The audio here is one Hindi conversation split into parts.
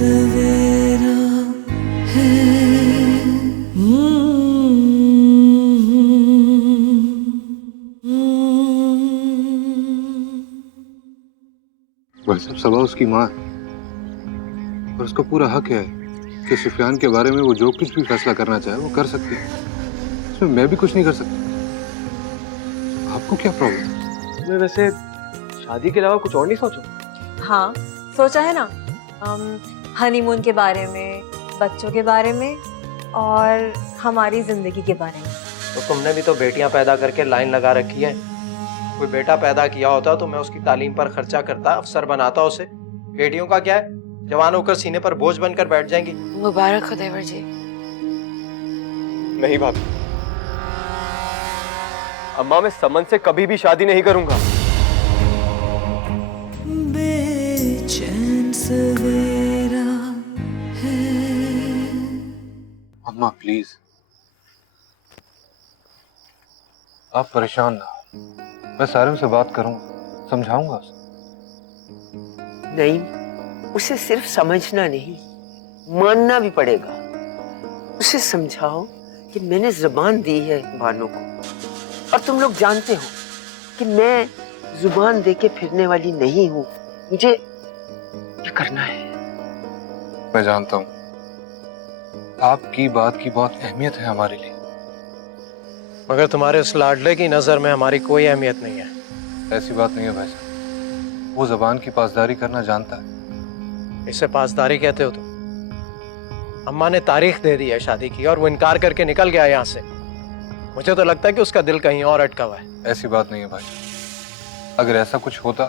सवेरा है। वैसे सबा उसकी माँ है और उसका पूरा हक है कि सुफियान के बारे में वो जो कुछ भी फैसला करना चाहे वो कर सकती है। इसमें मैं भी कुछ नहीं कर सकता। आपको क्या प्रॉब्लम है? मैं वैसे शादी के अलावा कुछ और नहीं सोचूं? हाँ सोचा है ना, हनीमून के बारे में, बच्चों के बारे में और हमारी जिंदगी के बारे में। तो तुमने भी तो बेटियां पैदा करके लाइन लगा रखी है। कोई बेटा पैदा किया होता तो मैं उसकी तालीम पर खर्चा करता, अफसर बनाता उसे। बेटियों का क्या है, जवान होकर सीने पर बोझ बनकर बैठ जाएंगी। मुबारक हो देवर जी। नहीं भाभी, अम्मा मैं समन से कभी भी शादी नहीं करूंगा। बेचैन सवेरा है। अम्मा प्लीज, आप परेशान ना हो। मैं सारिम से बात करूंगा, समझाऊंगा उसे। नहीं, उसे सिर्फ समझना नहीं, मानना भी पड़ेगा। उसे समझाओ कि मैंने जुबान दी है बानो को, और तुम लोग जानते हो कि मैं जुबान दे के फिरने वाली नहीं हूं। मुझे क्या करना है। मैं जानता हूं आपकी बात की बहुत अहमियत है हमारे लिए, मगर तुम्हारे उस लाडले की नजर में हमारी कोई अहमियत नहीं है। ऐसी बात नहीं है भाई साहब। वो जबान की पासदारी करना जानता है। इसे पासदारी कहते हो तुम? अम्मा ने तारीख दे दी है शादी की और वो इनकार करके निकल गया यहाँ से। मुझे तो लगता है कि उसका दिल कहीं और अटका हुआ है। ऐसी बात नहीं है भाई। अगर ऐसा कुछ होता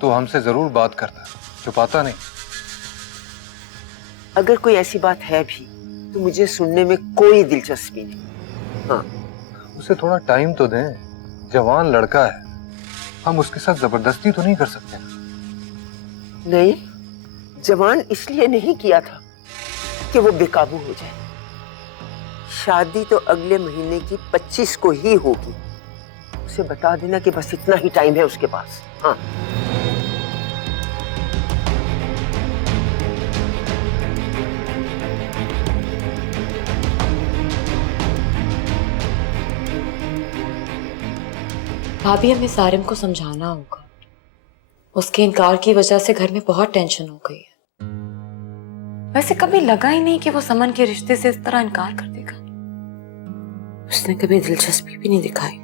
तो हमसे जरूर बात करता, छुपाता नहीं। अगर कोई ऐसी बात है भी तो मुझे सुनने में कोई दिलचस्पी नहीं। हाँ, उसे थोड़ा टाइम तो दें। जवान लड़का है, हम उसके साथ जबरदस्ती तो नहीं कर सकते। नहीं, जवान इसलिए नहीं किया था कि वो बेकाबू हो जाए। शादी तो अगले महीने की 25 को ही होगी। उसे बता देना कि बस इतना ही टाइम है उसके पास। हाँ, भाभी हमें सारिम को समझाना होगा। उसके इनकार की वजह से घर में बहुत टेंशन हो गई है। वैसे कभी लगा ही नहीं कि वो समन के रिश्ते से इस तरह इनकार कर देगा। उसने कभी दिलचस्पी भी नहीं दिखाई।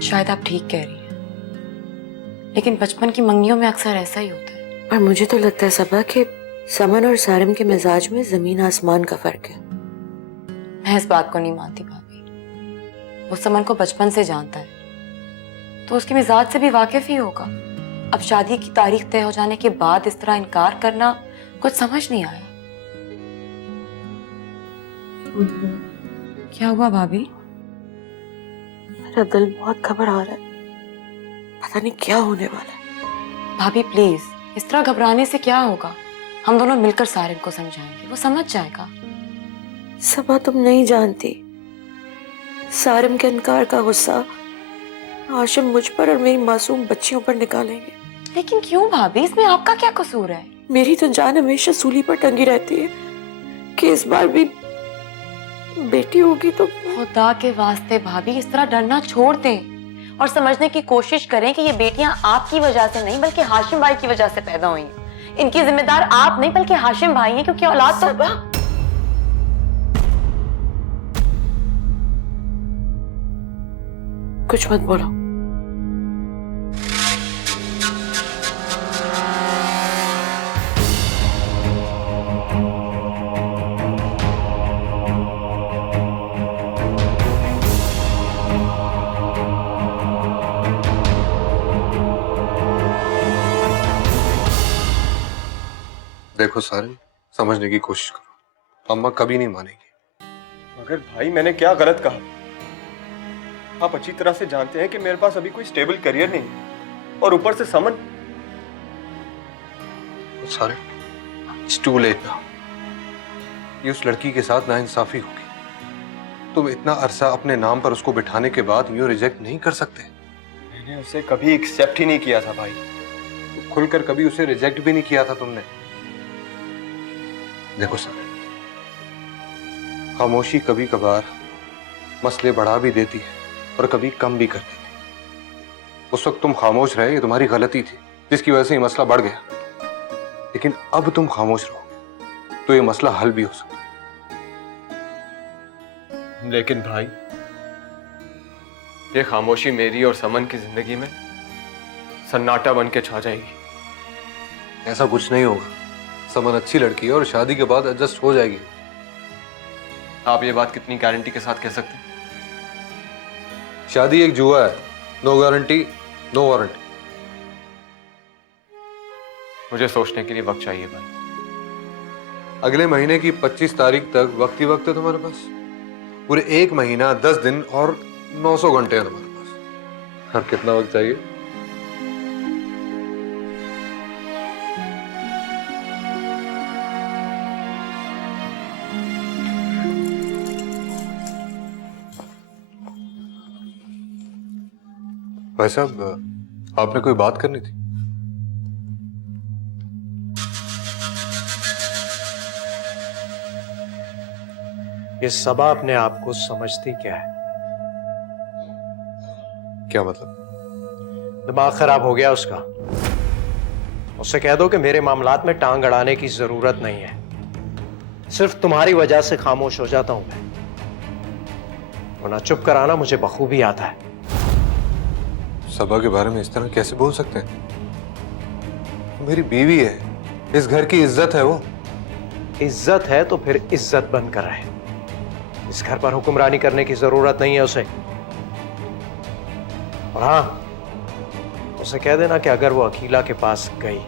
शायद आप ठीक कह रही हैं, लेकिन बचपन की मंगियों में अक्सर ऐसा ही होता है। और मुझे तो लगता है सबा कि समन और सारिम के मिजाज में जमीन आसमान का फर्क है। मैं इस बात को नहीं मानती भाभी। वो समन को बचपन से जानता है तो उसके मिजाज से भी वाकिफ ही होगा। अब शादी की तारीख तय हो जाने के बाद इस तरह इनकार करना कुछ समझ नहीं आया। क्या हुआ भाभी? मेरा दिल बहुत घबरा रहा है। पता नहीं क्या होने वाला है। भाभी प्लीज, इस तरह घबराने से क्या होगा? हम दोनों मिलकर सारिम को समझाएंगे, वो समझ जाएगा। सबा तुम नहीं जानती, सारिम के इनकार का गुस्सा हाशिम मुझ पर और मेरी मासूम बच्चियों पर निकालेंगे। लेकिन क्यों भाभी, इसमें आपका क्या कसूर है? मेरी तो जान हमेशा सूली पर टंगी रहती है कि इस बार भी बेटी होगी तो। खुदा के वास्ते भाभी इस तरह डरना छोड़ दें और समझने की कोशिश करें कि ये बेटियां आपकी वजह से नहीं बल्कि हाशिम भाई की वजह से पैदा हुई हैं। इनकी जिम्मेदार आप नहीं बल्कि हाशिम भाई हैं, क्योंकि औलाद तो। कुछ मत बोलो। देखो सारिम, समझने की कोशिश करो। अम्मा कभी नहीं मानेगी। मगर भाई मैंने क्या गलत कहा? आप अच्छी तरह से जानते हैं कि मेरे पास अभी कोई स्टेबल करियर नहीं, और ऊपर से समन। Sarim, it's too late now. ये उस लड़की के साथ नाइंसाफी होगी। तुम इतना अरसा अपने नाम पर उसको बिठाने के बाद यूं रिजेक्ट नहीं कर सकते। मैंने उसे कभी एक्सेप्ट ही नहीं किया था भाई। तो खुलकर कभी उसे रिजेक्ट भी नहीं किया था तुमने। देखो सर, खामोशी कभी कभार मसले बढ़ा भी देती है और कभी कम भी कर देती है। उस वक्त तुम खामोश रहे, ये तुम्हारी गलती थी जिसकी वजह से ये मसला बढ़ गया। लेकिन अब तुम खामोश रहो तो ये मसला हल भी हो सकता है। लेकिन भाई, ये खामोशी मेरी और समन की जिंदगी में सन्नाटा बन के छा जाएगी। ऐसा कुछ नहीं होगा। समन अच्छी लड़की है और शादी के बाद एडजस्ट हो जाएगी। आप ये बात कितनी गारंटी के साथ कह सकते हैं? शादी एक जुआ है, नो गारंटी नो वारंटी। मुझे सोचने के लिए वक्त चाहिए भाई। अगले महीने की 25 तारीख तक वक्त ही वक्त है तुम्हारे पास। पूरे 1 महीना 10 दिन और 900 घंटे हैं तुम्हारे पास। और कितना वक्त चाहिए? भाई साहब, आपने कोई बात करनी थी? ये सबा अपने आप को समझती क्या है? क्या मतलब? दिमाग खराब हो गया उसका। उससे कह दो कि मेरे मामलात में टांग अड़ाने की जरूरत नहीं है। सिर्फ तुम्हारी वजह से खामोश हो जाता हूं मैं, वरना चुप कराना मुझे बखूबी आता है। सबा के बारे में इस तरह कैसे बोल सकते हैं? मेरी बीवी है, इस घर की इज्जत है वो। इज्जत है तो फिर इज्जत बनकर रहे। इस घर पर हुक्मरानी करने की जरूरत नहीं है उसे। और हाँ, उसे कह देना कि अगर वो अकीला के पास गई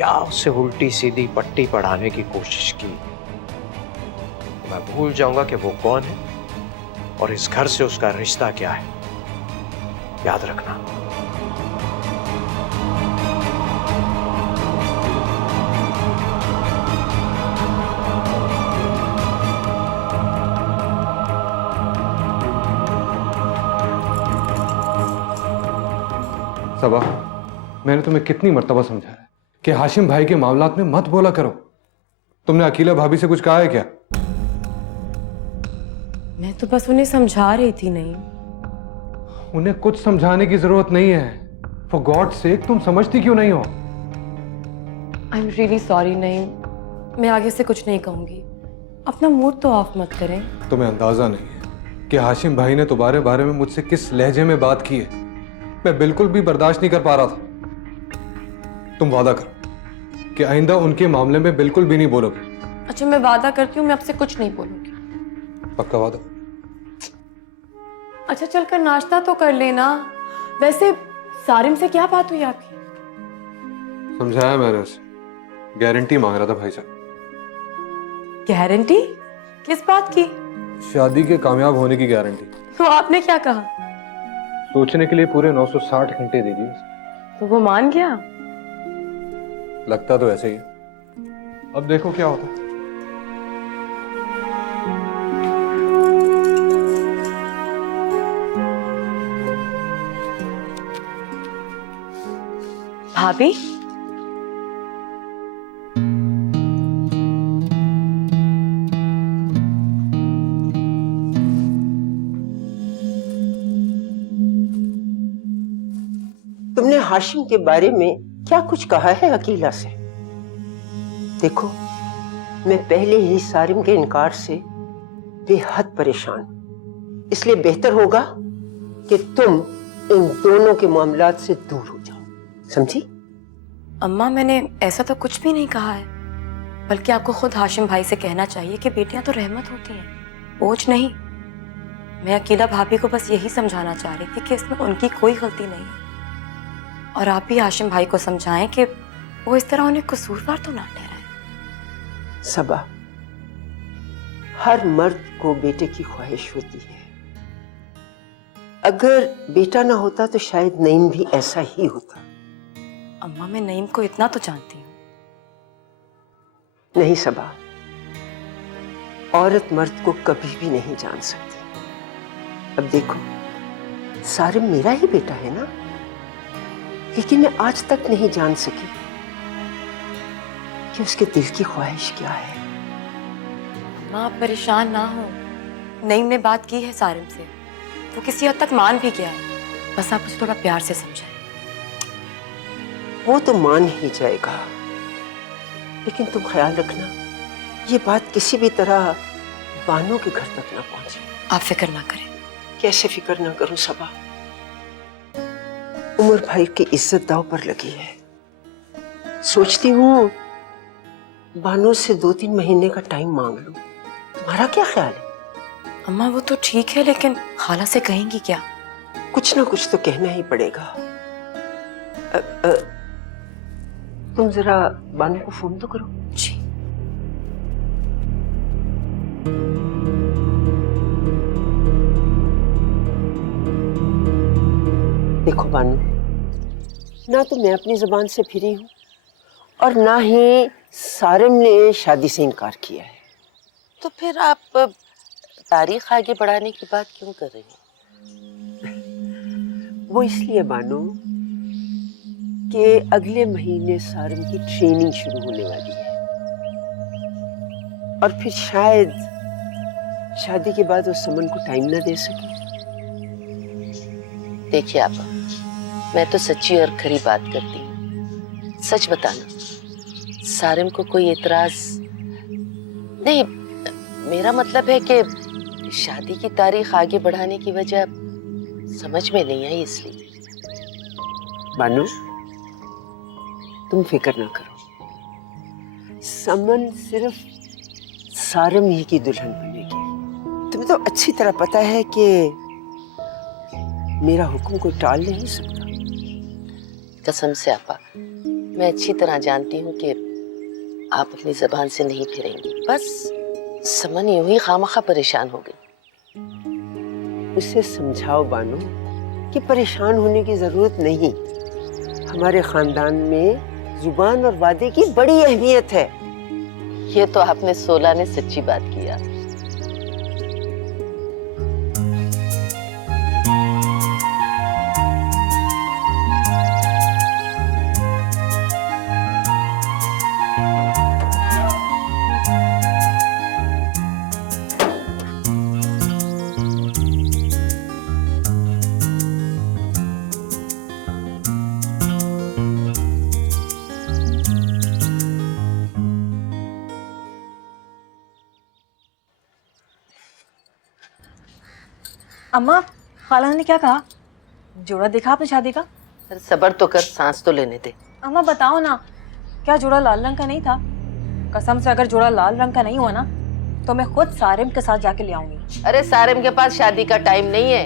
या उसे उल्टी सीधी पट्टी पढ़ाने की कोशिश की तो मैं भूल जाऊंगा कि वो कौन है और इस घर से उसका रिश्ता क्या है। याद रखना। सबा, मैंने तुम्हें कितनी मर्तबा समझाया कि हाशिम भाई के मामलात में मत बोला करो। तुमने अकीला भाभी से कुछ कहा है क्या? मैं तो बस उन्हें समझा रही थी। नहीं, उन्हें कुछ समझाने की जरूरत नहीं है। फॉर गॉड सेक, तुम समझती क्यों नहीं हो? I am really sorry. नहीं, मैं आगे से कुछ नहीं कहूंगी। अपना मूड तो ऑफ मत करें। तुम्हें अंदाजा नहीं है कि हाशिम भाई ने तुम्हारे बारे में मुझसे किस लहजे में बात की है। मैं बिल्कुल भी बर्दाश्त नहीं कर पा रहा था। तुम वादा करो कि आइंदा उनके मामले में बिल्कुल भी नहीं बोलोगे। अच्छा, मैं वादा करती हूँ मैं आपसे कुछ नहीं बोलूंगी। पक्का वादा? अच्छा, चलकर नाश्ता तो कर लेना। वैसे सारिम से क्या बात हुई आपकी? समझाया मैंने उसे, गारंटी मांग रहा था भाई साहब। गारंटी? किस बात की? शादी के कामयाब होने की गारंटी। तो आपने क्या कहा? सोचने के लिए पूरे 960 घंटे दीजिए। तो वो मान गया? लगता तो ऐसे ही है। अब देखो क्या होता है। भाभी, तुमने हाशिम के बारे में क्या कुछ कहा है अकीला से? देखो, मैं पहले ही सारिम के इनकार से बेहद परेशान हूं। इसलिए बेहतर होगा कि तुम इन दोनों के मामलात से दूर हो जाओ, समझी? अम्मा, मैंने ऐसा तो कुछ भी नहीं कहा है। बल्कि आपको खुद हाशिम भाई से कहना चाहिए कि बेटियां तो रहमत होती हैं, बोझ नहीं। मैं अकीला भाभी को बस यही समझाना चाह रही थी कि इसमें उनकी कोई गलती नहीं है। और आप भी हाशिम भाई को समझाएं कि वो इस तरह उन्हें कसूरवार तो ना ठहराए। सबा, हर मर्द को बेटे की ख्वाहिश होती है। अगर बेटा ना होता तो शायद नईम भी ऐसा ही होता। अम्मा, मैं नईम को इतना तो जानती हूँ। नहीं सबा, औरत मर्द को कभी भी नहीं जान सकती। अब देखो, सारिम मेरा ही बेटा है ना, लेकिन मैं आज तक नहीं जान सकी कि उसके दिल की ख्वाहिश क्या है। माँ आप परेशान ना हो, नईम ने बात की है सारिम से, वो किसी हद तक मान भी गया है, बस आप उसे थोड़ा प्यार से समझाएं। वो तो मान ही जाएगा, लेकिन तुम ख्याल रखना ये बात किसी भी तरह बानो के घर तक ना पहुंचे। आप फिक्र ना करें। कैसे फिक्र ना करूं सबा? उमर भाई की इज्जत दांव पर लगी है। सोचती हूँ बानो से 2-3 महीने का टाइम मांग लूं। तुम्हारा क्या ख्याल है? अम्मा वो तो ठीक है, लेकिन खाला से कहेंगी क्या? कुछ ना कुछ तो कहना ही पड़ेगा। तुम जरा बानो को फोन तो करो। जी। देखो बानो, ना तो मैं अपनी जुबान से फिरी हूं और ना ही सारिम ने शादी से इनकार किया है। तो फिर आप तारीख आगे बढ़ाने की बात क्यों कर रही हैं? वो इसलिए बानो कि अगले महीने सारिम की ट्रेनिंग शुरू होने वाली है और फिर शायद शादी के बाद वो समन को टाइम ना दे सके। देखिए आपा, मैं तो सच्ची और खरी बात करती हूँ। सच बताना, सारिम को कोई एतराज नहीं। मेरा मतलब है कि शादी की तारीख आगे बढ़ाने की वजह समझ में नहीं आई, इसलिए। बानो, तुम फिक्र ना करो, समन सिर्फ सारिम ही की दुल्हन बनेगी। तुम्हें तो अच्छी तरह पता है कि मेरा हुक्म कोई टाल नहीं सकता। कसम से आपा, मैं अच्छी तरह जानती हूँ कि आप अपनी जबान से नहीं फिरेंगी। बस समन यूं ही खामखा परेशान हो गई। उसे समझाओ बानो कि परेशान होने की जरूरत नहीं। हमारे खानदान में जुबान और वादे की बड़ी अहमियत है। ये तो आपने 16 ने सच्ची बात किया। अम्मा, खाला ने क्या कहा? जोड़ा देखा आपने शादी का? अरे सब्र तो कर, सांस तो लेने दे। अम्मा बताओ ना, क्या जोड़ा लाल रंग का नहीं था? कसम से अगर जोड़ा लाल रंग का नहीं हुआ ना तो मैं खुद सारिम के साथ जाके ले आऊंगी। अरे सारिम के पास शादी का टाइम नहीं है,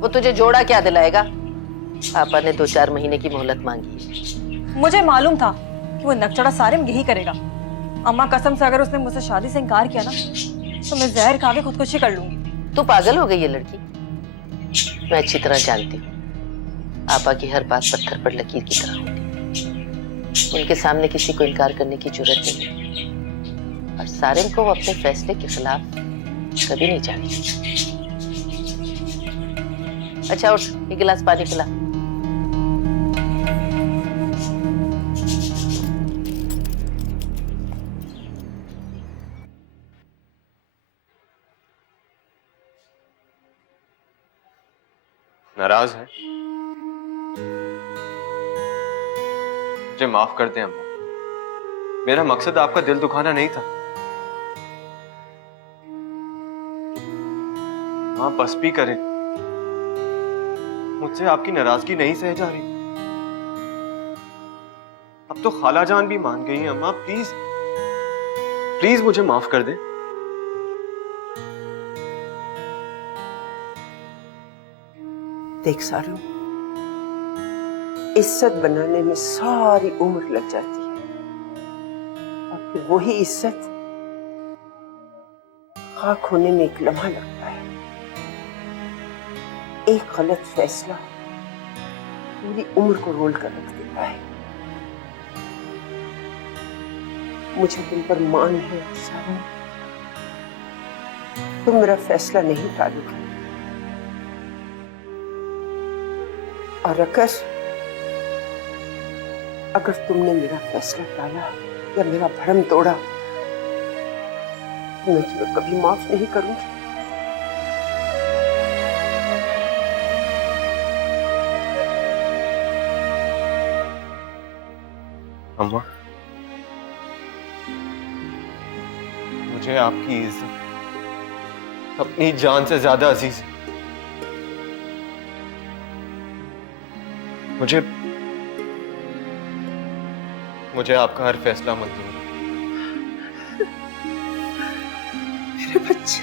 वो तुझे जोड़ा क्या दिलाएगा? पापा ने 2-4 महीने की मोहलत मांगी है। मुझे मालूम था कि वो नकचड़ा सारिम यही करेगा। अम्मा कसम से अगर उसने मुझसे शादी से इनकार किया ना तो मैं जहर खा के खुदकुशी कर लूंगी। तू पागल हो गई ये लड़की? मैं अच्छी तरह जानती हूँ, आपा की हर बात पत्थर पर लकीर की तरह होती। उनके सामने किसी को इनकार करने की जरूरत नहीं है और सारिम को वो अपने फैसले के खिलाफ कभी नहीं जाएगी। अच्छा उठ, एक गिलास पानी पिला। नाराज है? मुझे माफ कर दें अम्मा, मेरा मकसद आपका दिल दुखाना नहीं था। हाँ बस भी करें, मुझसे आपकी नाराजगी नहीं सह जा रही। अब तो खाला जान भी मान गई हैं अम्मा, प्लीज प्लीज मुझे माफ कर दें। देख सारू, इज्जत बनाने में सारी उम्र लग जाती है और फिर वही इज्जत खाक होने में एक लम्हा लगता है। एक गलत फैसला पूरी उम्र को रोल कर रख देता है। मुझे तुम पर मान है सारू, तुम मेरा फैसला नहीं टालोगे और अगर अगर तुमने मेरा फैसला टाला या मेरा भरम तोड़ा, मैं तुम्हें कभी माफ नहीं करूंगी। अम्मा, मुझे आपकी इज्जत अपनी जान से ज्यादा अजीज है। मुझे आपका हर फैसला मंजूर है। मेरे बच्चे,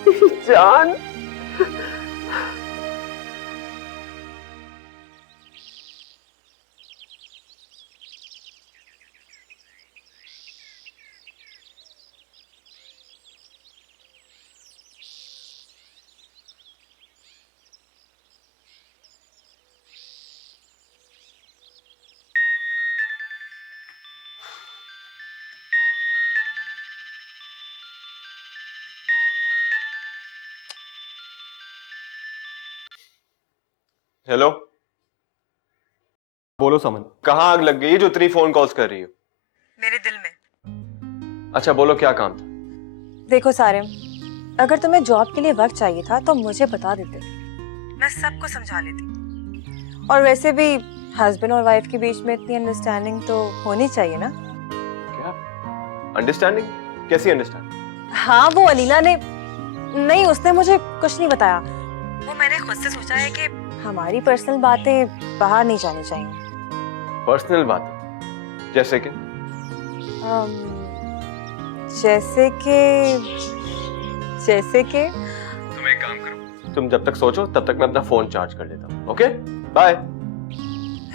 मेरी जान। हेलो, बोलो समन, कहाँ आग लग गई है जो इतनी फोन कॉल्स कर रही हो? मेरे दिल में। अच्छा बोलो, क्या काम था? देखो सारिम, अगर तुम्हें जॉब के लिए वक्त चाहिए था तो मुझे बता देते, मैं सबको समझा लेती। और वैसे भी हस्बैंड और वाइफ के बीच में इतनी अंडरस्टैंडिंग तो होनी चाहिए ना। क्या अंडरस्टैंडिंग? कैसी अंडरस्टैंडिंग? हाँ, वो अलीना ने नहीं, उसने मुझे कुछ नहीं बताया। वो मैंने खुद से सोचा है कि हमारी पर्सनल बातें बाहर नहीं जानी चाहिए। पर्सनल बात? जैसे कि? जैसे कि तुम एक काम करो, तुम जब तक सोचो तब तक मैं अपना फोन चार्ज कर लेता हूँ। Okay, bye.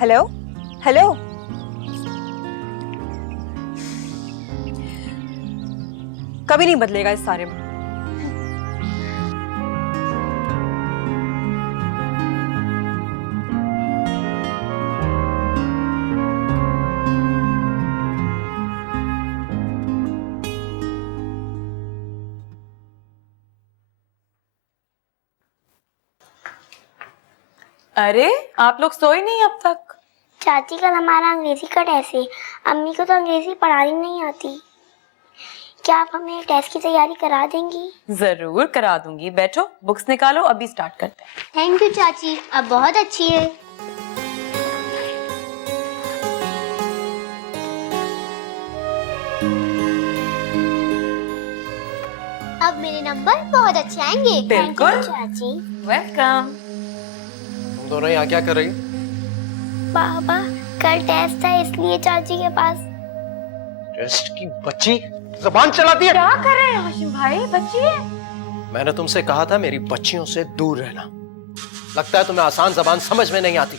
हेलो हेलो, कभी नहीं बदलेगा इस सारे में। अरे आप लोग सोए नहीं अब तक? चाची, कल हमारा अंग्रेजी का टेस्ट है। अम्मी को तो अंग्रेजी पढ़ानी नहीं आती। क्या आप हमें टेस्ट की तैयारी करा देंगी? जरूर करा दूंगी, बैठो बुक्स निकालो, अभी स्टार्ट करते हैं। थैंक यू चाची, अब बहुत अच्छी है। अब मेरे नंबर बहुत अच्छे आएंगे। बिल्कुल। Thank you, चाची। वेलकम। तुम दोनों यहाँ क्या कर रही हो? पापा, कल टेस्ट था इसलिए चाची के पास। टेस्ट की बच्ची जबान चलाती है। क्या कर रहे हैं हाशिम भाई? बच्ची है। मैंने तुमसे कहा था मेरी बच्चियों से दूर रहना। लगता है तुम्हें आसान जबान समझ में नहीं आती।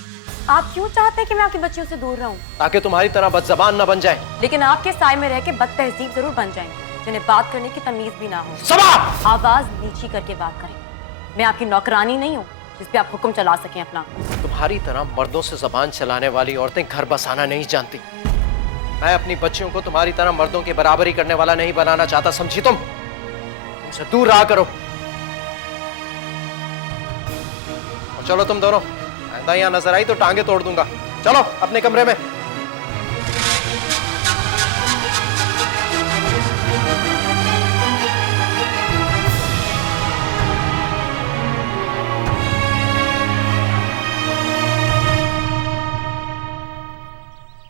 आप क्यों चाहते हैं कि मैं आपकी बच्चियों से दूर रहूं? ताकि तुम्हारी तरह बदजबान ना बन जाए। लेकिन आपके साए में रह के बदतहजीब जरूर बन जाएंगे, जिन्हें बात करने की तमीज भी ना हो। सबा! आवाज नीची करके बात करें। मैं आपकी नौकरानी नहीं हूँ जिस पे आप हुक्म चला सकें अपना। तुम्हारी तरह मर्दों से जबान चलाने वाली औरतें घर बसाना नहीं जानती। मैं अपनी बच्चियों को तुम्हारी तरह मर्दों की बराबरी करने वाला नहीं बनाना चाहता, समझी तुम? तुमसे दूर रहा करो। और चलो तुम दोनों, आइंदा यहाँ नजर आई तो टांगे तोड़ दूंगा। चलो अपने कमरे में।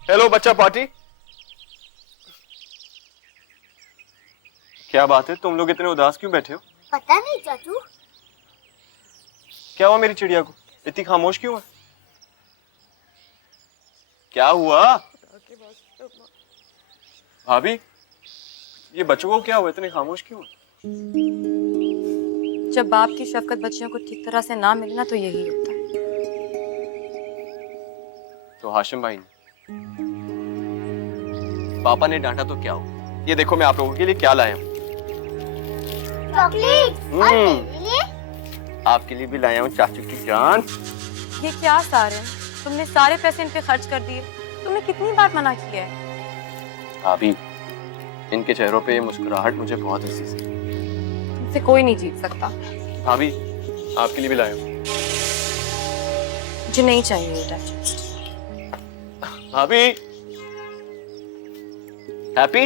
हेलो बच्चा पार्टी। क्या बात है, तुम लोग इतने उदास क्यों बैठे हो? पता नहीं चाचू। क्या हुआ मेरी चिड़िया को, इतनी खामोश क्यों है? क्या हुआ भाभी? ये बच्चों को क्या हुआ, इतने खामोश क्यों है? जब बाप की शफकत बच्चियों को ठीक तरह से ना मिले ना तो यही होता है। तो हाशिम भाई ने पापा ने डांटा तो क्या हुआ? ये देखो मैं आप लोगों के लिए क्या लाया हूँ। चॉकलेट। और मेरे लिए? आपके लिए भी लाया हूँ चाचू की जान। ये क्या सारे, तुमने सारे पैसे इन पे खर्च कर दिए। तुमने कितनी बार मना किया है? भाभी, इनके चेहरों पे ये मुस्कुराहट मुझे बहुत अजीज है। तुमसे कोई नहीं जीत सकता। भाभी, आपके लिए भी लाया हूँ। मुझे नहीं चाहिए ये टेस्ट। भाभी हैप्पी?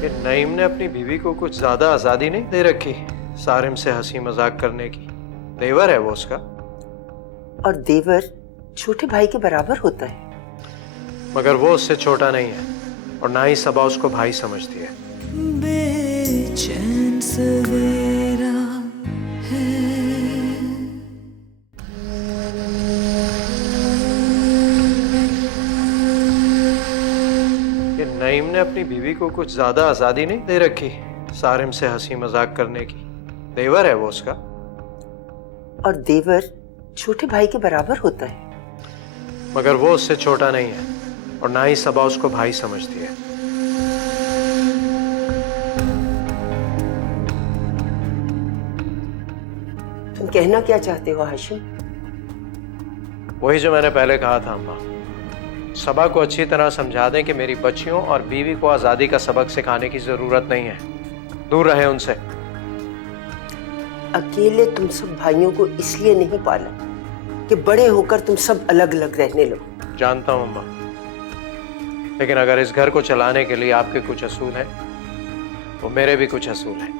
ये नईम ने अपनी बीवी को कुछ ज्यादा आजादी नहीं दे रखी सारिम से हंसी मजाक करने की? देवर है वो उसका। और देवर छोटे भाई के बराबर होता है। मगर वो उससे छोटा नहीं है और ना ही सबा उसको भाई समझती है। बेचैन सवेरा है। ये नईम ने अपनी बीवी को कुछ ज्यादा आजादी नहीं दे रखी सारिम से हंसी मजाक करने की? देवर है वो उसका। और देवर छोटे भाई के बराबर होता है। मगर वो उससे छोटा नहीं है और ना ही सबा उसको भाई समझती है। तुम कहना क्या चाहते हो हाशिम? वही जो मैंने पहले कहा था अम्मा। सबा को अच्छी तरह समझा दें कि मेरी बच्चियों और बीवी को आजादी का सबक सिखाने की जरूरत नहीं है, दूर रहे उनसे। अकेले तुम सब भाइयों को इसलिए नहीं पाला कि बड़े होकर तुम सब अलग अलग रहने लगो। जानता हूं अम्मा, लेकिन अगर इस घर को चलाने के लिए आपके कुछ असूल हैं, तो मेरे भी कुछ असूल हैं।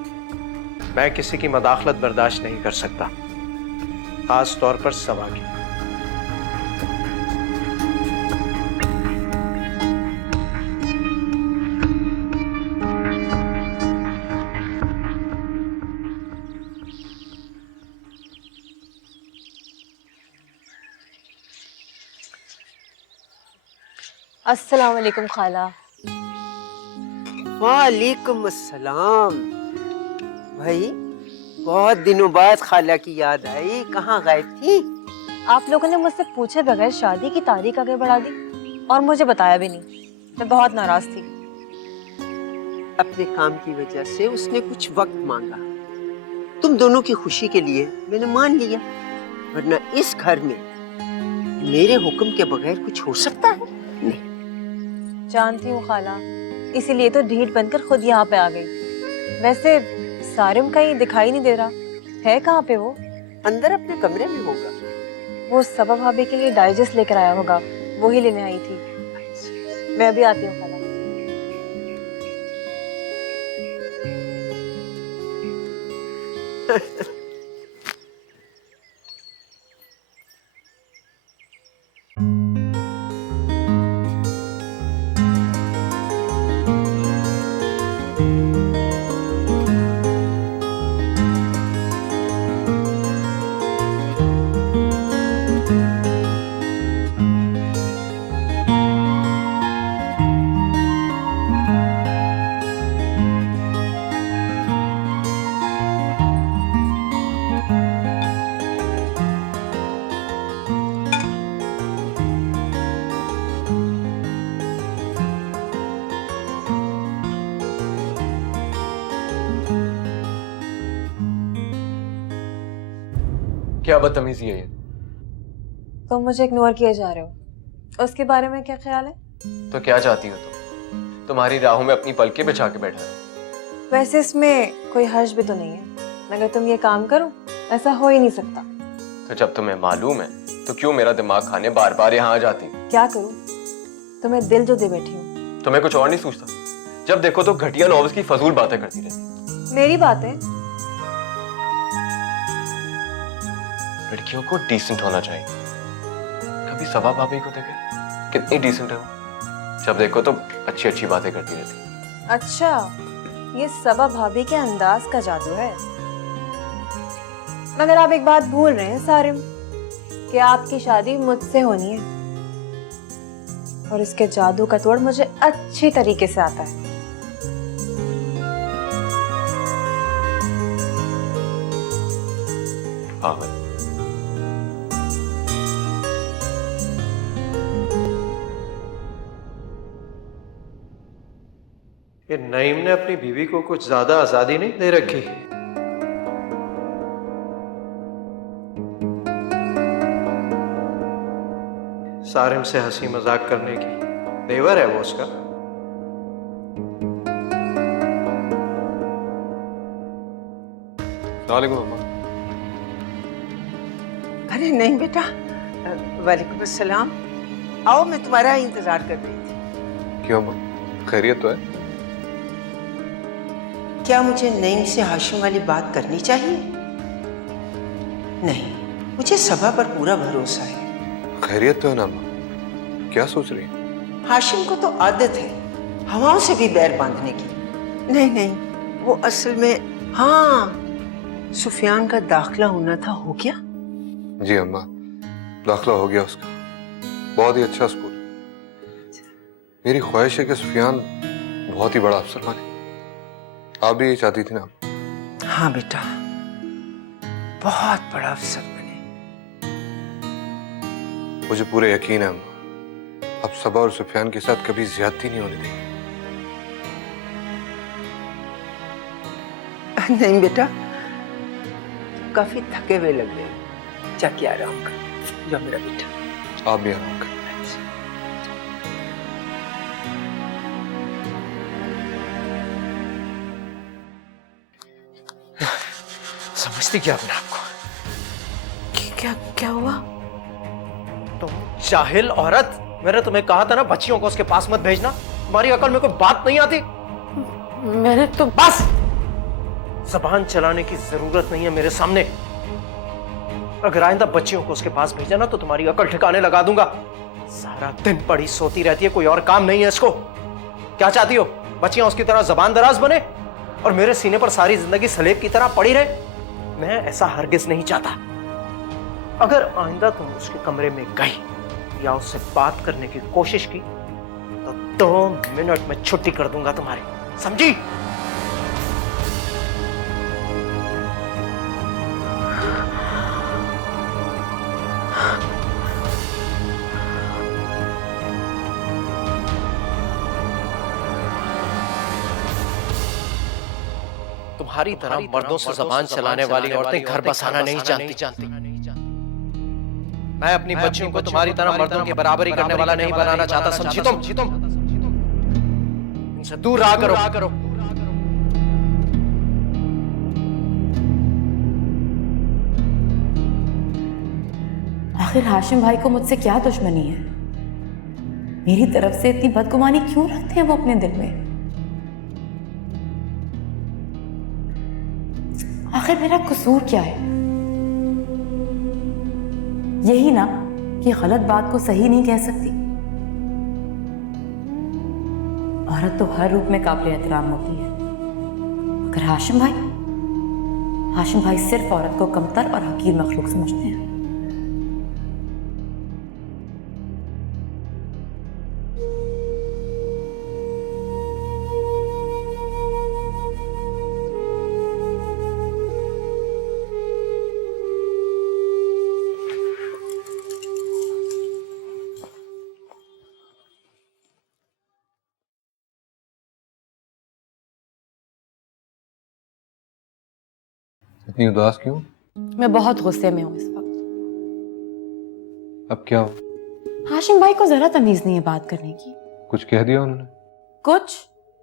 मैं किसी की मदाखलत बर्दाश्त नहीं कर सकता, खास तौर पर सबा की। अस्सलाम वालेकुम खाला। वालेकुम अस्सलाम। भाई बहुत दिनों बाद खाला की याद आई, कहाँ गायब थी? आप लोगों ने मुझसे पूछे बगैर शादी की तारीख आगे बढ़ा दी और मुझे बताया भी नहीं। मैं बहुत नाराज थी। अपने काम की वजह से उसने कुछ वक्त मांगा। तुम दोनों की खुशी के लिए मैंने मान लिया, वरना इस घर में मेरे हुक्म के बगैर कुछ हो सकता है? नहीं। जानती हूँ खाला, इसीलिए तो ढीठ बनकर खुद यहाँ पे आ गई। वैसे सारिम कहीं दिखाई नहीं दे रहा है, कहाँ पे वो? अंदर अपने कमरे में होगा। वो सबा भाभी के लिए डाइजेस्ट लेकर आया होगा, वो ही लेने आई थी। मैं अभी आती हूँ खाला। क्या बदतमीजी है ये? तुम मुझे इग्नोर किए जा रहे हो, उसके बारे में क्या ख्याल है? तो क्या चाहती हो तुम? तुम्हारी राहों में अपनी पलकें बिछा के बैठा है। वैसे इसमें कोई हर्ज भी तो नहीं है। अगर तुम ये काम करो, ऐसा हो ही नहीं सकता। तो जब तुम्हें मालूम है तो क्यों मेरा दिमाग खाने बार बार यहाँ आ जाती? क्या करूं? तुम्हें दिल जो दे बैठी हूँ। तुम्हें कुछ और नहीं सूझता? जब देखो तो घटिया नॉवेल्स की फजूल बातें करती रहती। मेरी बातें? लड़कियों को डिसेंट होना चाहिए। कभी सबा भाभी को देखे, कितनी डिसेंट है वो। जब देखो तो अच्छी अच्छी बातें करती रहती। अच्छा, ये सबा भाभी के अंदाज का जादू है। मगर आप एक बात भूल रहे हैं सारिम, कि आपकी शादी मुझसे होनी है और इसके जादू का तोड़ मुझे अच्छी तरीके से आता है। हाँ, ये नईम ने अपनी बीवी को कुछ ज्यादा आजादी नहीं दे रखी। सारिम से हंसी मजाक करने की? देवर है वो उसका। वालेकुम अम्मा। अरे नहीं बेटा, वालेकुम अस्सलाम। आओ, मैं तुम्हारा इंतजार कर रही थी। क्यों अम्मा, खैरियत तो है? क्या मुझे नईम से हाशिम वाली बात करनी चाहिए? नहीं, मुझे सबा पर पूरा भरोसा है। खैरियत तो है ना अम्मा, क्या सोच रही हैं? हाशिम को तो आदत है हवाओं से भी बैर बांधने की। नहीं नहीं, वो असल में, हाँ, सुफियान का दाखिला होना था, हो गया? जी अम्मा, दाखिला हो गया उसका, बहुत ही अच्छा स्कूल। मेरी ख्वाहिश है कि सुफियान बहुत ही बड़ा अफसर बने। आप भी ये चाहती थी ना? हाँ बेटा, बहुत बड़ा अफसर बने। मुझे पूरे यकीन है अम्मा, अब सबा और सुफियान के साथ कभी ज्यादती नहीं होने देंगे। नहीं बेटा, काफी थके हुए लग रहे हैं, जाके आराम कर। जाओ मेरा बेटा। आप भी आराम करें। समझती क्या अपने आप को? क्या क्या हुआ? तुम जाहिल औरत, मैंने तुम्हें कहा था ना बच्चियों को उसके पास मत भेजना। तुम्हारी अकल में कोई बात नहीं आती? मैंने तो बस जबान चलाने की जरूरत नहीं है मेरे सामने। अगर आइंदा बच्चियों को उसके पास भेजा ना तो तुम्हारी अकल ठिकाने लगा दूंगा। सारा दिन पड़ी सोती रहती है, कोई और काम नहीं है इसको। क्या चाहती हो, बच्चियां उसकी तरह जबान दराज बने और मेरे सीने पर सारी जिंदगी सलेब की तरह पड़ी रहे? मैं ऐसा हरगिज नहीं चाहता। अगर आइंदा तुम उसके कमरे में गई या उससे बात करने की कोशिश की तो 2 मिनट में छुट्टी कर दूंगा तुम्हारी, समझी? तुम्हारी तरह मर्दों से जबान चलाने वाली औरतें घर बसाना नहीं जानती। मैं अपनी बच्चियों को तुम्हारी तरह मर्दों की बराबरी करने वाला नहीं बनाना चाहता, समझी तुम? इनसे दूर रहा करो। आखिर हाशिम भाई को मुझसे क्या दुश्मनी है? मेरी तरफ से इतनी बदगुमानी क्यों रखते हैं वो अपने दिल में? आखिर मेरा कसूर क्या है? यही ना कि गलत बात को सही नहीं कह सकती। औरत तो हर रूप में काबिल एहतराम होती है, मगर हाशिम भाई सिर्फ औरत को कमतर और हकीर मखलूक समझते हैं। इतनी उदास क्यों? मैं बहुत गुस्से में हूं इस वक्त। अब क्या हो? हाशिम भाई को जरा तमीज नहीं है बात करने की। कुछ कह दिया उन्होंने? कुछ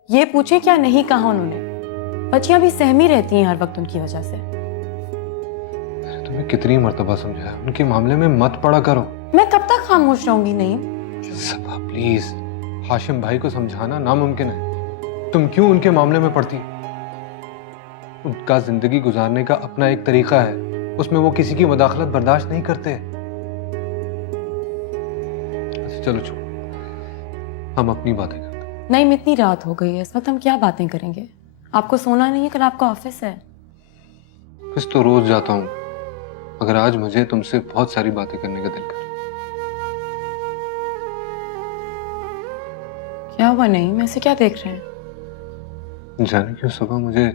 ये पूछे क्या नहीं कहा उन्होंने। बच्चियां भी सहमी रहती हैं हर वक्त उनकी वजह से। तुम्हें कितनी मर्तबा समझाया, उनके मामले में मत पड़ा करो। मैं कब तक खामोश रहूंगी? नहीं सबा प्लीज, हाशिम भाई को समझाना नामुमकिन है। तुम क्यों उनके मामले में पड़ती? उनका जिंदगी गुजारने का अपना एक तरीका है, उसमें वो किसी की मुदाखलत बर्दाश्त नहीं करते। अच्छा चलो छोड़ो, हम अपनी बातें करते हैं। नहीं, इतनी रात हो गई है, इस वक्त हम क्या बातें करेंगे? आपको सोना नहीं है? कल आपका ऑफिस है। ऑफिस तो रोज जाता हूँ, मगर आज मुझे तुमसे बहुत सारी बातें करने का दिल कर। क्या हुआ? नहीं, मैं से क्या देख रहे हैं? जाने क्यों सुबह मुझे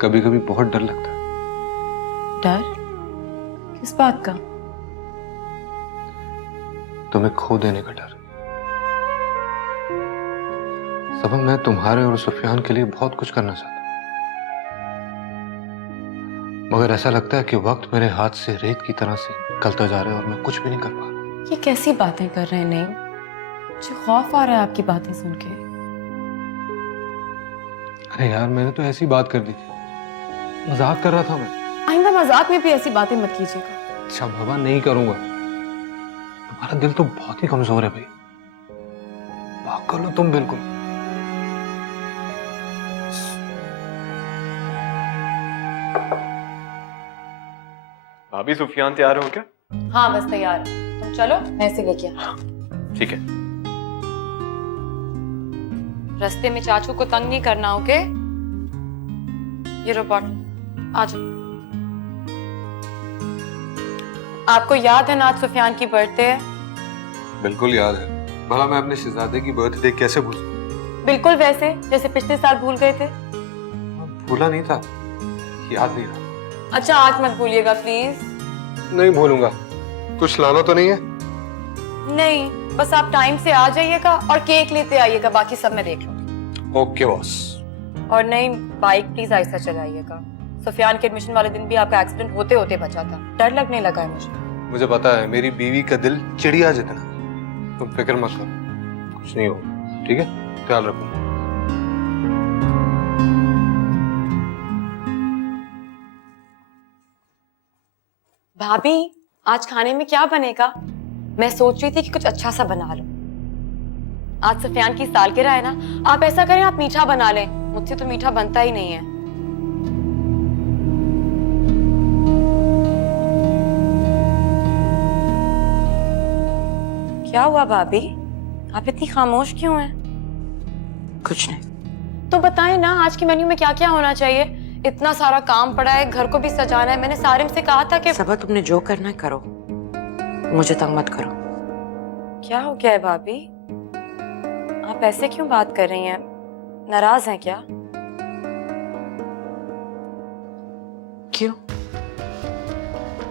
कभी कभी बहुत डर लगता है। डर? किस बात का? तुम्हें खो देने का डर। सबा मैं तुम्हारे और सुफियान के लिए बहुत कुछ करना चाहता हूं, मगर ऐसा लगता है कि वक्त मेरे हाथ से रेत की तरह से निकलता जा रहा है और मैं कुछ भी नहीं कर पा रहा। ये कैसी बातें कर रहे हैं? नहीं, मुझे खौफ आ रहा है आपकी बातें सुन के। अरे यार, मैंने तो ऐसी बात कर दी थी, मजाक कर रहा था मैं। आइंदा मजाक में भी ऐसी बातें मत कीजिएगा। अच्छा बाबा, नहीं करूंगा। तुम्हारा दिल तो बहुत ही कमजोर है भाई, पागल हो तुम बिल्कुल। भाभी सुफियान तैयार हो क्या? हाँ बस तैयार है, तुम चलो मैं इसे लेके आ। ठीक है। रास्ते में चाचू को तंग नहीं करना, ओके? ये लो बॉटल, आ जाओ। आपको याद है ना आज सुफियान की बर्थडे है? बिल्कुल याद है, भला मैं अपने शहजादे की बर्थडे कैसे भूल सकूं? बिल्कुल वैसे जैसे पिछले साल भूल गए थे। भूला नहीं था, याद नहीं रहा। अच्छा आज मत भूलिएगा प्लीज। नहीं भूलूंगा। कुछ लाना तो नहीं है? नहीं, बस आप टाइम से आ जाइएगा और केक लेते आइएगा, बाकी सब मैं देख लूंगी। Okay boss. और नहीं, बाइक प्लीज आहिस्ता चलाइएगा। सुफियान के एडमिशन वाले दिन भी आपका एक्सीडेंट होते होते बचा था, डर लगने लगा है मुझे पता है, मेरी बीवी का दिल चिड़िया जितना, तुम फिक्र मत करो, कुछ नहीं होगा, ठीक है? ख्याल रखो। भाभी आज खाने में क्या बनेगा? मैं सोच रही थी कि कुछ अच्छा सा बना लूं। आज सुफियान की सालगिरह है ना, आप ऐसा करें, आप मीठा बना लें। मुझसे तो मीठा बनता ही नहीं है। क्या हुआ भाभी, आप इतनी खामोश क्यों हैं? कुछ नहीं। तो बताएं ना आज के मेन्यू में क्या क्या होना चाहिए। इतना सारा काम पड़ा है, घर को भी सजाना है। मैंने सारिम से कहा था कि सबा तुमने जो करना है करो, मुझे तंग मत करो। क्या हो गया है भाभी, आप ऐसे क्यों बात कर रही हैं? नाराज हैं क्या? क्यों?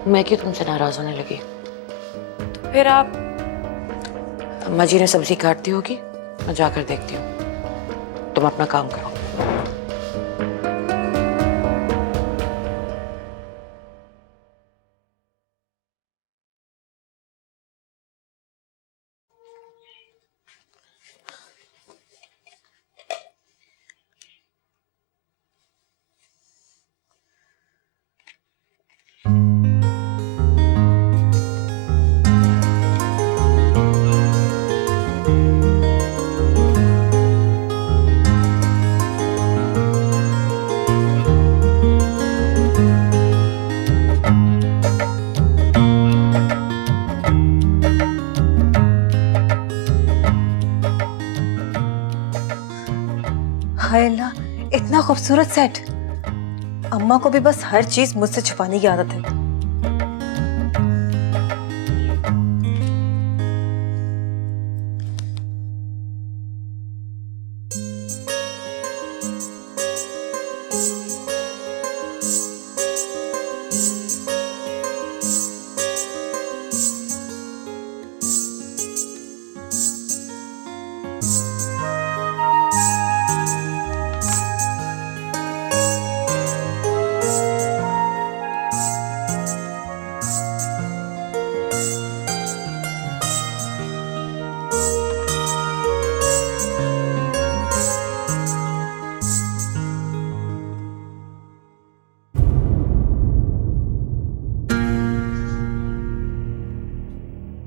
मैं क्यों तुमसे नाराज होने लगी? तो फिर आप अम्मा जी ने सब्जी काट दी होगी, मैं जाकर देखती हूँ। तुम अपना काम करो। हाय अल्लाह, इतना खूबसूरत सेट। अम्मा को भी बस हर चीज मुझसे छुपाने की आदत है।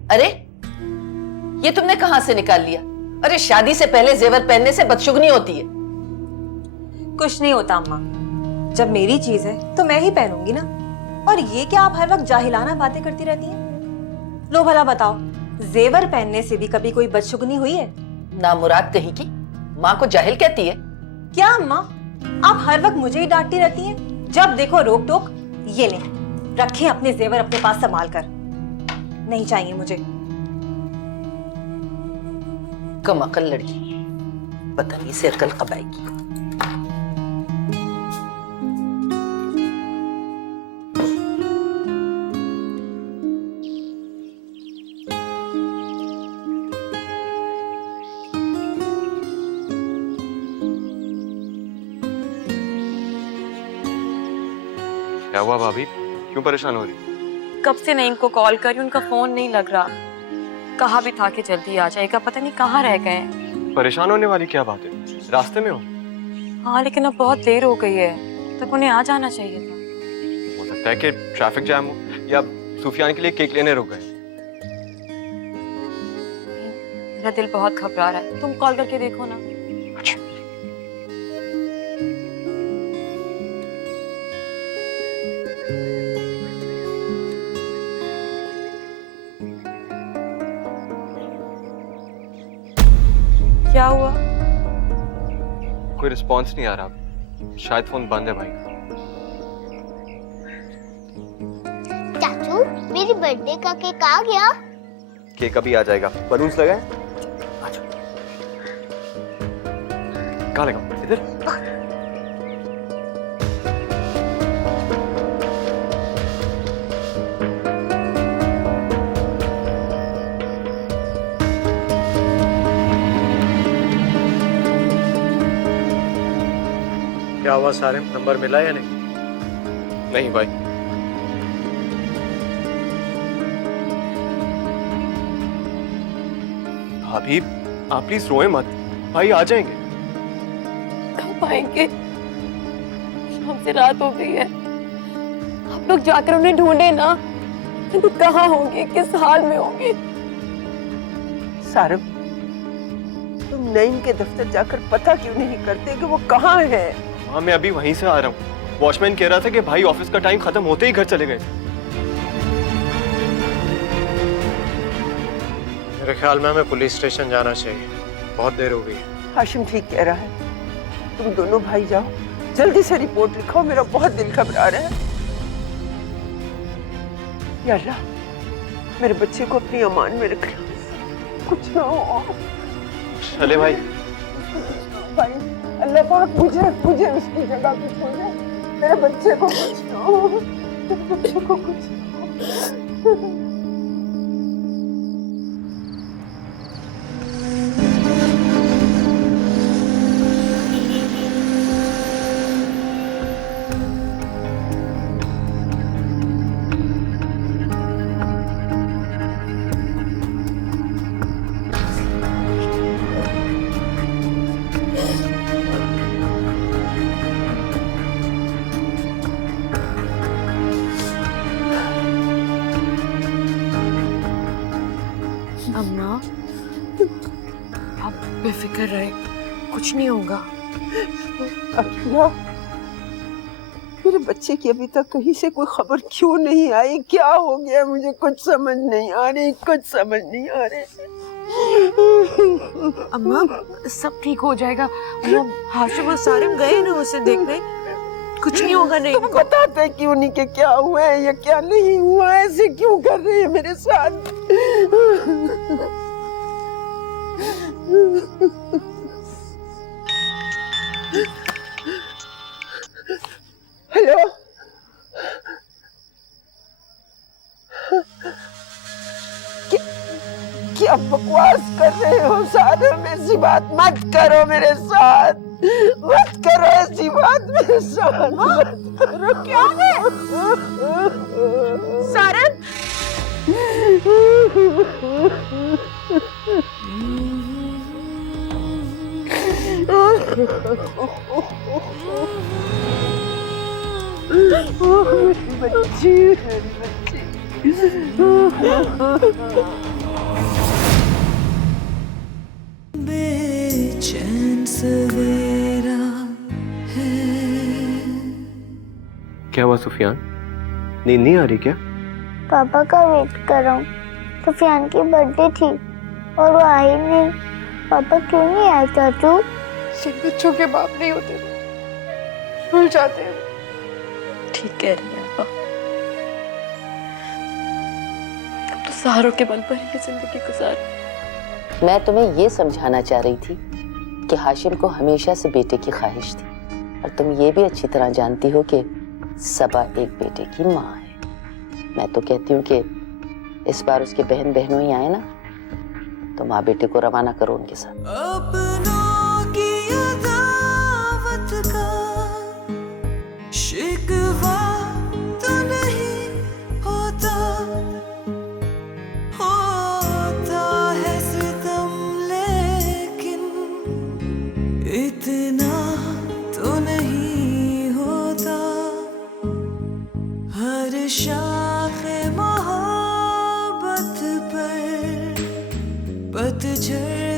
अरे ये तुमने कहां से निकाल लिया? अरे शादी से पहले जेवर पहनने से बदशुगनी होती है। कुछ नहीं होता अम्मा, जब मेरी चीज है तो मैं ही पहनूंगी ना। और ये क्या आप हर वक्त जाहिलाना बातें करती रहती हैं? लो भला बताओ, जेवर पहनने से भी कभी कोई बदशुगनी हुई है? नामुराद कहीं की, माँ को जाहिल कहती है। क्या अम्मा, आप हर वक्त मुझे ही डांटती रहती हैं। जब देखो रोक टोक। ये ले, रखें अपने जेवर अपने पास संभाल कर, नहीं चाहिए मुझे। कम अकल लड़की, पता नहीं इसे अकल कब आएगी। क्या हुआ भाभी, क्यों परेशान हो रही? कब से नईम को कॉल करी, उनका फोन नहीं लग रहा। कहा भी था कि जल्दी आ जाएगा, पता नहीं कहाँ रह गए। परेशान होने वाली क्या बात है, रास्ते में हो? हाँ लेकिन अब बहुत देर हो गई है, तब उन्हें आ जाना चाहिए था। हो सकता है कि ट्रैफिक जैम हो या सुफियान के लिए केक लेने रुक गए। मेरा दिल बहुत घबरा रहा है, तुम कॉल करके देखो ना। क्या हुआ? कोई रिस्पॉन्स नहीं आ रहा, शायद फोन बंद है भाई। चाचू, मेरी बर्थडे का केक आ गया? केक अभी आ जाएगा। बलून्स लगाए? कहाँ लगा? इधर? क्या हुआ सारिम, नंबर मिला या नहीं? नहीं भाई। भाभी आप प्लीज रोए मत, भाई आ जाएंगे। कब आएंगे? शाम से रात हो गई है। आप लोग जाकर उन्हें ढूंढे ना। तो कहाँ होंगे, किस हाल में होंगे? सारम, तुम नईम के दफ्तर जाकर पता क्यों नहीं करते कि वो कहाँ है? हाँ मैं अभी वहीं से आ रहा हूँ। वॉचमैन कह रहा था कि भाई ऑफिस का टाइम खत्म होते ही घर चले गए। मेरे ख्याल में हमें पुलिस स्टेशन जाना चाहिए, बहुत देर हो गई है। हाशिम ठीक कह रहा है, तुम दोनों भाई जाओ, जल्दी से रिपोर्ट लिखाओ, मेरा बहुत दिल घबरा रहा है। या अल्लाह, मेरे बच्चे को अपनी अमान में रखना, कुछ ना हो। चले भाई। भाई अल्लाह पाक मुझे उसकी जगह पे छोड़े, मेरे बच्चे को कुछ ना हो, मेरे बच्चे को कुछ ना हो। अम्मा, आप बेफिक्र रहे, कुछ नहीं होगा। अखिला, मेरे बच्चे की अभी तक कहीं से कोई खबर क्यों नहीं आई? क्या हो गया? मुझे कुछ समझ नहीं आ रही, कुछ समझ नहीं आ रही। अम्मा, सब ठीक हो जाएगा। वो हाशिम और सारिम गए ना उसे देखने, कुछ नहीं होगा। नहीं तुम बताते क्यों नहीं कि क्या हुआ है या क्या नहीं हुआ? ऐसे क्यों कर रहे हैं मेरे साथ? हेलो, क्या बकवास कर रहे हो? सारिम, ऐसी बात मत करो मेरे साथ, मत करो ऐसी बात मेरे साथ, मत करो। क्या है सारिम? बच्ची, बेचैन सवेरा है। क्या हुआ सुफियान, नींद नहीं आ रही क्या? पापा का वेट कर रहा हूँ। सुफियान की बर्थडे थी और वो आई नहीं। पापा क्यों नहीं आए चाचू? सिर्फ बच्चों के बाप नहीं होते, भूल जाते हैं। ठीक कह रही है अब्बा, अब तो सहारों के बल पर ही जिंदगी गुजार। मैं तुम्हें ये समझाना चाह रही थी कि हाशिम को हमेशा से बेटे की ख्वाहिश थी, और तुम ये भी अच्छी तरह जानती हो कि सबा एक बेटे की माँ है। मैं तो कहती हूँ कि इस बार उसके बहन बहनों ही आए ना, तो माँ बेटे को रवाना करो उनके साथ। अपनों की अदावत का शिकवा तो नहीं होता, होता है सितम लेकिन इतना तो नहीं होता। हर शाख मोहब्बत पर पतझड़